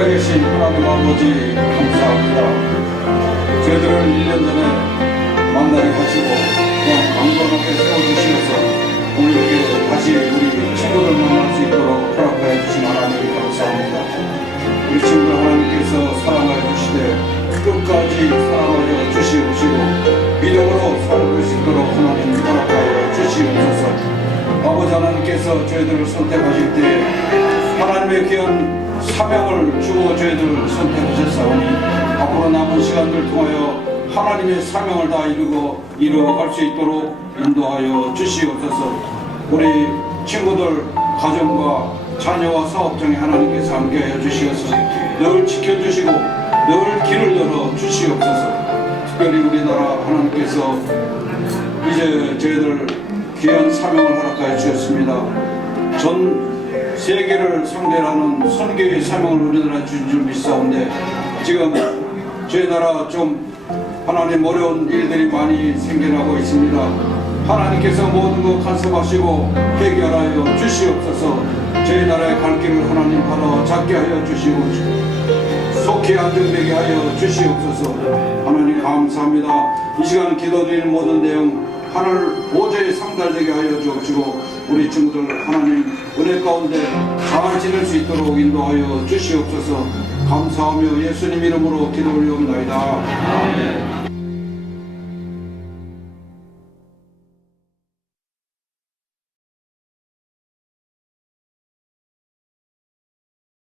살아계신 하나님 아버지 감사합니다. 저희들을 1년 전에 만나게 하시고 또한 강건하게 세워주시어서 오늘 이렇게 다시 우리 친구들 만날 수 있도록 허락하여 주신 하나님 감사합니다. 우리 친구 하나님께서 사랑하여 주시되 끝까지 사랑하여 주시옵시고 믿음으로 살고 있도록 하나님 허락하여 주시옵소서 아버지 하나님께서 저희들을 선택하실 때 하나님의 귀한 사명을 주고 저희들을 선택하셨사오니 앞으로 남은 시간들 통하여 하나님의 사명을 다 이루고 이루어갈 수 있도록 인도하여 주시옵소서. 우리 친구들 가정과 자녀와 사업장에 하나님께서 함께하여 주시어서. 늘 지켜주시고 늘 길을 열어 주시옵소서. 특별히 우리나라 하나님께서 이제 저희들 귀한 사명을 허락하여 주셨습니다. 전 세계를 상대로 하는 선교의 사명을 우리나라에 주신 줄 믿사온데 지금 저희 나라 좀 하나님 어려운 일들이 많이 생겨나고 있습니다. 하나님께서 모든 것 간섭하시고 해결하여 주시옵소서. 저희 나라의 갈 길을 하나님 바로 잡게 하여 주시고 속히 안정되게 하여 주시옵소서. 하나님 감사합니다. 이 시간 기도드리는 모든 내용 하늘 보좌에 상달되게 하여 주옵시고 우리 친구들 하나님 은혜 가운데 잘 지낼 수 있도록 인도하여 주시옵소서 감사하며 예수님 이름으로 기도 올리옵나이다 아멘.